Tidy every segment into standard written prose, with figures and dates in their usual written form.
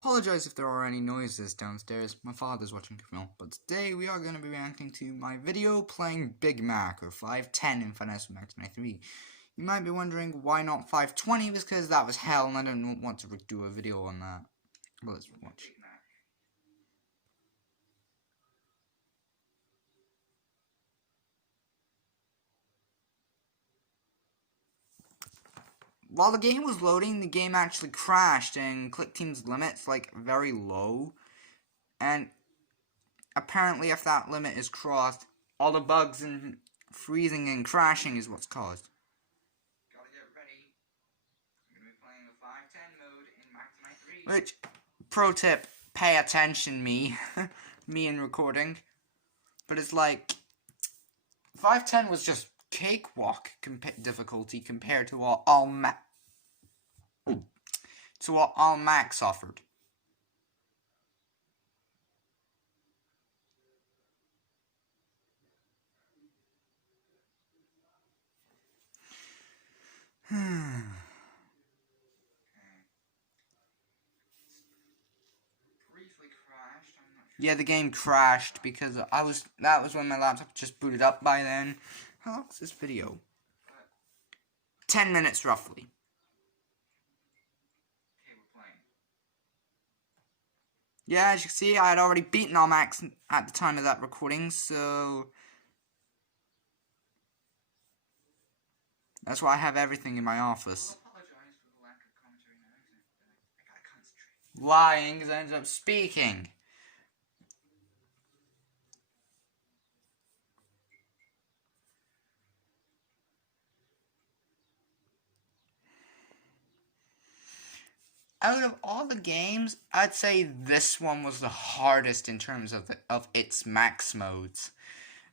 Apologize if there are any noises downstairs. My father's watching a film. But today we are going to be reacting to my video playing Big Mac or 510 in Finesse with Max 93. You might be wondering why not 520 because that was hell and I don't want to do a video on that. Well, let's watch. While the game was loading, the game actually crashed and Click Team's limit's like very low. And apparently if that limit is crossed, all the bugs and freezing and crashing is what's caused. Gotta get ready. I'm gonna be playing the 510 mode in Max 93. Which, pro tip, pay attention me. Me in recording. But it's like, 510 was just cakewalk difficulty compared to what all Max offered. Yeah, the game crashed because that was when my laptop just booted up by then. How long is this video? 10 minutes roughly. Yeah, as you can see, I had already beaten all Max at the time of that recording, so that's why I have everything in my office. Lying because I ended up speaking. Out of all the games, I'd say this one was the hardest in terms of its max modes.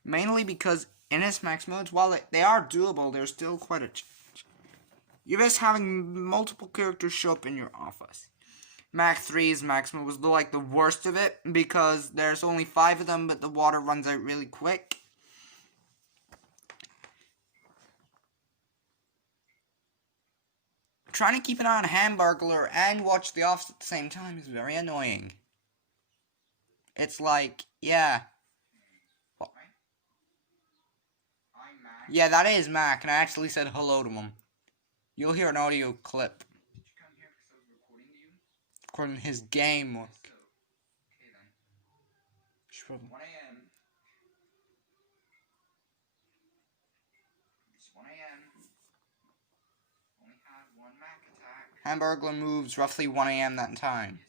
Mainly because in its max modes, while they are doable, they're still quite a challenge. You risk having multiple characters show up in your office. Mach 3's max mode was like the worst of it because there's only 5 of them, but the water runs out really quick. Trying to keep an eye on Hamburglar and watch The Office at the same time is very annoying. It's like, yeah. Yeah, that is Mac, and I actually said hello to him. You'll hear an audio clip. Did you come here because I was recording to you? Recording his game. Okay then. 1 a.m. It's 1 a.m. Only had one Mac attack. Hamburglar moves roughly 1 a.m. that time.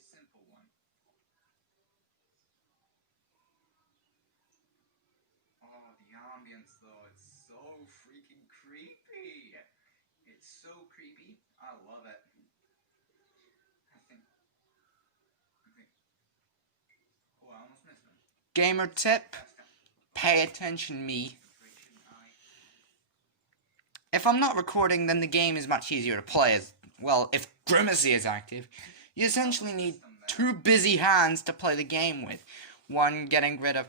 Though it's so freaking creepy. It's so creepy. I love it. Oh, I almost missed him. Gamer tip: pay attention, me. If I'm not recording, then the game is much easier to play. As well, if Grimacy is active, you essentially need 2 busy hands to play the game with. One getting rid of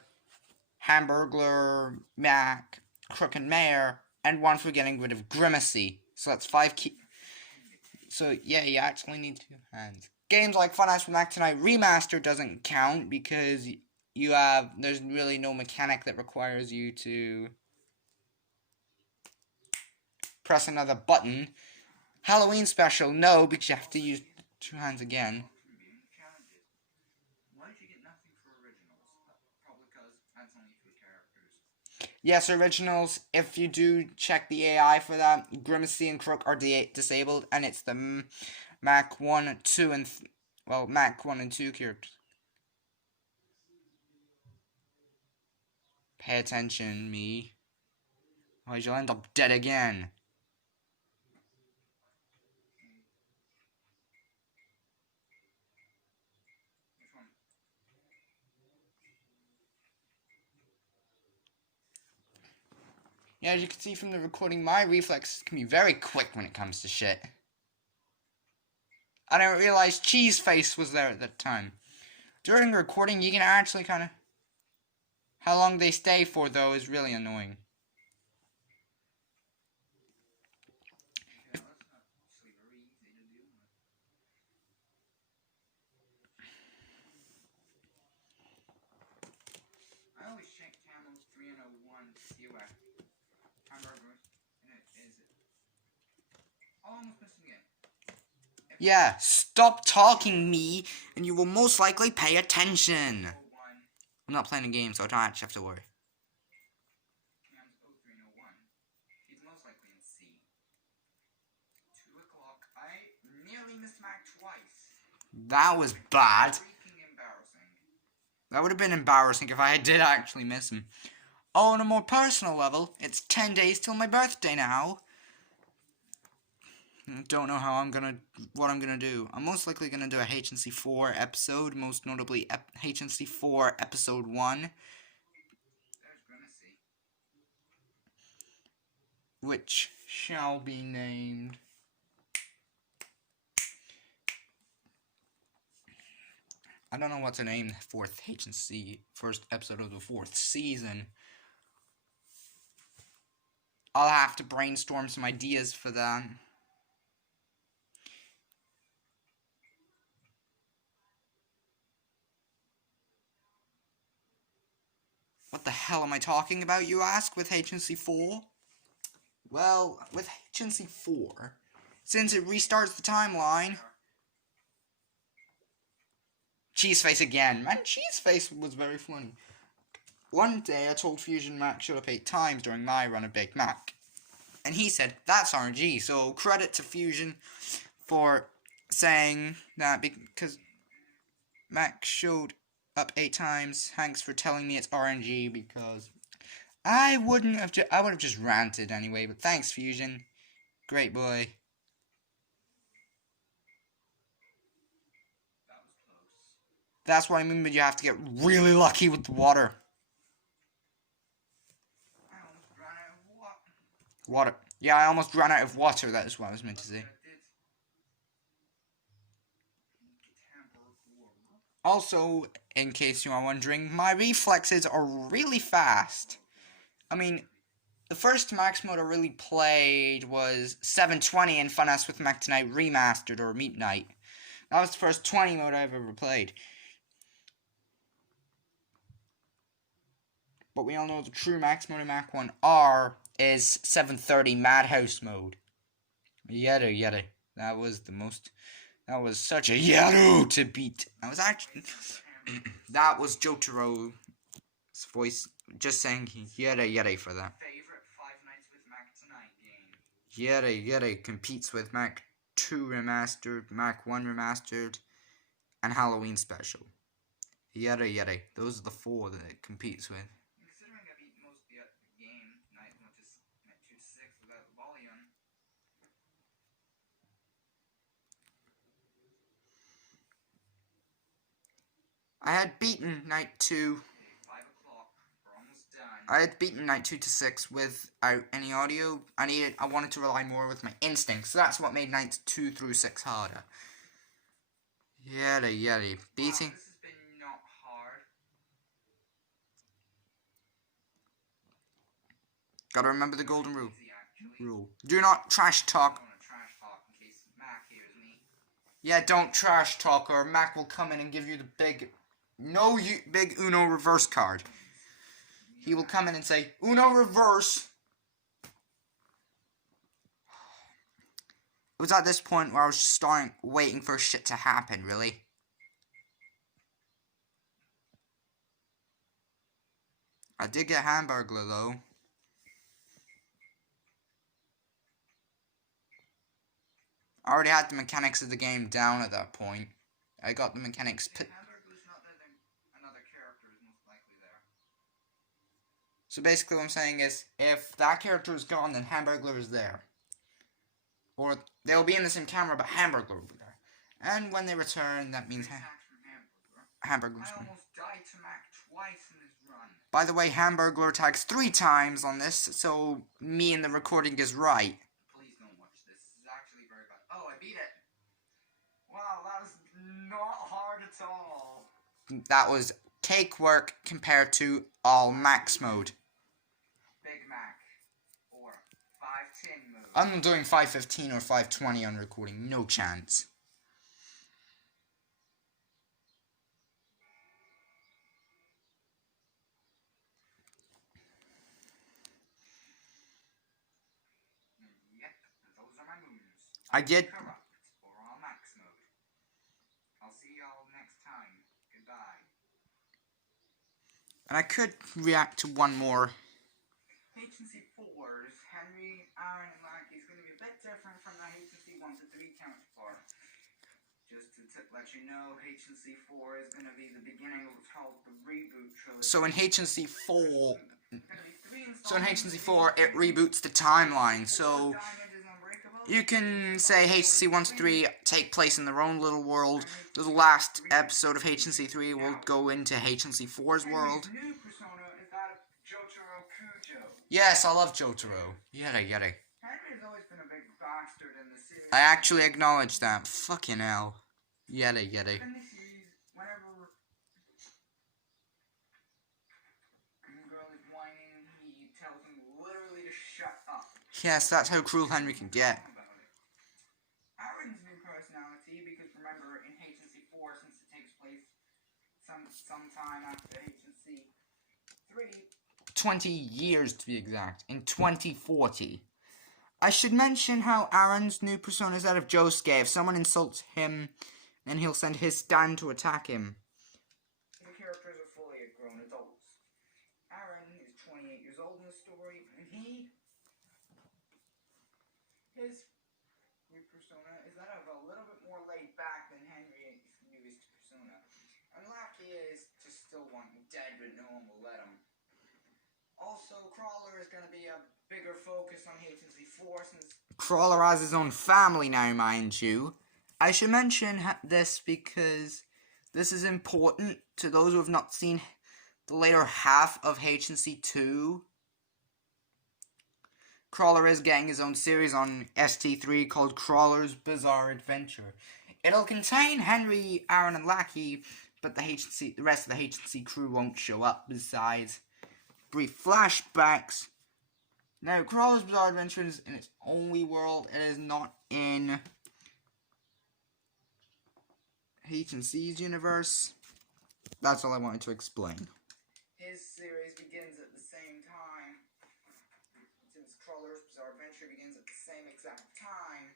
Hamburglar, Mac, Crook and Mayor, and one for getting rid of Grimacy. So that's 5 key. So yeah, you actually need 2 hands. Games like Finesse with Mac Tonight Remaster doesn't count because there's really no mechanic that requires you to press another button. Halloween Special, no, because you have to use 2 hands again. Yes, originals, if you do check the AI for that, Grimacy and Crook are disabled, and it's the Mac 1, 2, and Mac 1 and 2 characters. Pay attention, me. Or you'll end up dead again. Yeah, as you can see from the recording, my reflexes can be very quick when it comes to shit. I didn't realize Cheese Face was there at that time. During recording, you can actually kind of... How long they stay for, though, is really annoying. Yeah, stop talking me, and you will most likely pay attention. I'm not playing a game, so I don't actually have to worry. That was bad. That would have been embarrassing if I did actually miss him. Oh, on a more personal level, it's 10 days till my birthday now. Don't know what I'm gonna do. I'm most likely gonna do a HNC 4 episode, most notably HNC 4 episode 1. Which shall be named... I don't know what to name the 4th HNC, first episode of the 4th season. I'll have to brainstorm some ideas for that. What the hell am I talking about, you ask, with HNC 4? Well, with HNC 4, since it restarts the timeline... Cheeseface again. Man, Cheeseface was very funny. One day I told Fusion Mac showed up 8 times during my run of Big Mac. And he said, that's RNG. So credit to Fusion for saying that because Mac showed up 8 times. Thanks for telling me it's RNG because I would have just ranted anyway. But thanks, Fusion. Great boy. That's what I mean, but you have to get really lucky with the water. Water. Yeah, I almost ran out of water, that is what I was meant to say. Also, in case you are wondering, my reflexes are really fast. I mean, the first Max mode I really played was 720 in Fun with Mac Tonight Remastered, or Meat Night. That was the first 20 mode I've ever played. But we all know the true Max mode in Mac 1R is 730 Madhouse mode. Yada. That was such a yadu to beat. That was Jotaro's voice just saying yada for that. Favorite Five Nights with Mac Tonight game. Yada competes with Mac 2 Remastered, Mac 1 Remastered, and Halloween Special. Yada. Those are the 4 that it competes with. Considering I beat most of the game, Night 1 to 2 to 6 without the volume. I had beaten Night 2. 5 o'clock. We're almost done. I had beaten Night 2 to 6 without any audio. I wanted to rely more with my instincts. So that's what made Nights 2 through 6 harder. Yada. Beating. Wow, this has been not hard. Gotta remember the golden rule. Do not trash talk. Yeah, don't trash talk or Mac will come in and give you the big Uno reverse card. He will come in and say, Uno reverse. It was at this point where I was waiting for shit to happen, really. I did get Hamburglar, though. I already had the mechanics of the game down at that point. I got the mechanics... So basically what I'm saying is, if that character is gone, then Hamburglar is there. Or they'll be in the same camera, but Hamburglar will be there. And when they return, that means Hamburglar's gone. I almost died to Mac twice in this run. By the way, Hamburglar attacks 3 times on this, so me in the recording is right. Please don't watch this. This is actually very bad. Oh, I beat it. Wow, that was not hard at all. That was cake work compared to all Max mode. Big Mac or 510 mode. I'm not doing 515 or 520 on recording. No chance. Yep, those are my moves. I did. next time. Goodbye. And I could react to one more. HNC4's Henry, Aaron, and Lackey is going to be a bit different from the HNC 1 to 3 counterpart. Just to let you know, HNC4 is going to be the beginning of what's called the reboot trilogy. So in HNC4, it reboots the timeline. So you can say HNC 1 to 3 take place in their own little world. The last episode of HNC 3 will go into HNC 4's world. New persona is that of Jotaro Kujo. Yes, I love Jotaro. Yada. Henry's always been a big bastard in the series. I actually acknowledge that. Fucking hell. Yada. In the series, whenever the girl is whining, he tells him literally to shut up. Yes, that's how cruel Henry can get. Aaron's new personality, because remember, in HNC 4, since it takes place sometime after HNC 3, 20 years to be exact, in 2040. I should mention how Aaron's new persona is that of Josuke. If someone insults him, then he'll send his stand to attack him. The characters are fully grown adults. Aaron is 28 years old in the story, and his new persona is that of a little bit more laid back than Henry's newest persona. And Lackey is to still want him dead, but no one will let him. Also, Crawler is going to be a bigger focus on HNC 4 since Crawler has his own family now, mind you. I should mention this because this is important to those who have not seen the later half of HNC 2. Crawler is getting his own series on ST3 called Crawler's Bizarre Adventure. It'll contain Henry, Aaron, and Lackey, but the rest of the HNC crew won't show up besides brief flashbacks. Now, Crawler's Bizarre Adventure is in its only world. It is not in HNC's universe. That's all I wanted to explain. His series begins at the same time. Since Crawler's Bizarre Adventure begins at the same exact time.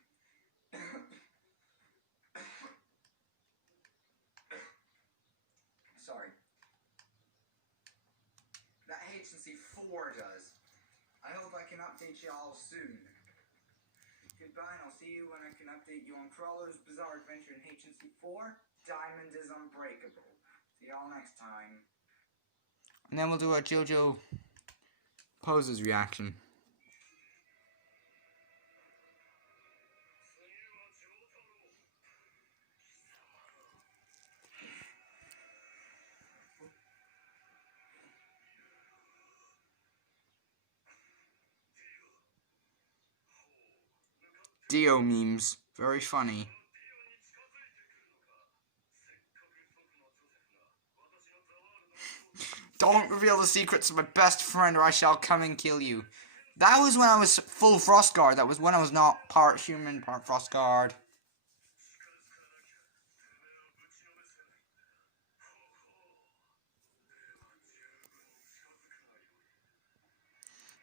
Sorry. That HNC 4 does. I hope I can update y'all soon. Goodbye, and I'll see you when I can update you on Crawler's Bizarre Adventure in HNC 4. Diamond is unbreakable. See y'all next time. And then we'll do a JoJo Poses reaction. Dio memes. Very funny. Don't reveal the secrets of my best friend or I shall come and kill you. That was when I was full Frostguard. That was when I was not part human, part Frostguard.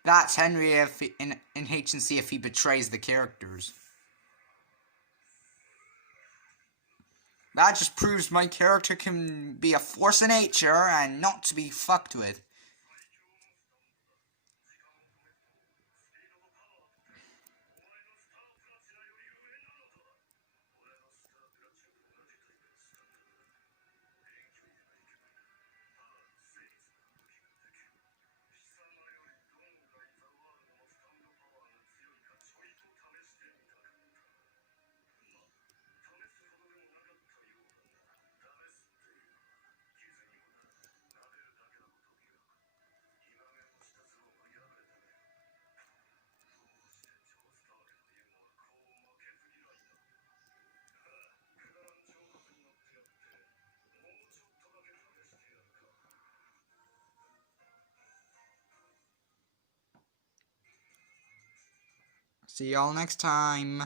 That's Henry in HNC if he betrays the characters. That just proves my character can be a force of nature and not to be fucked with. See y'all next time.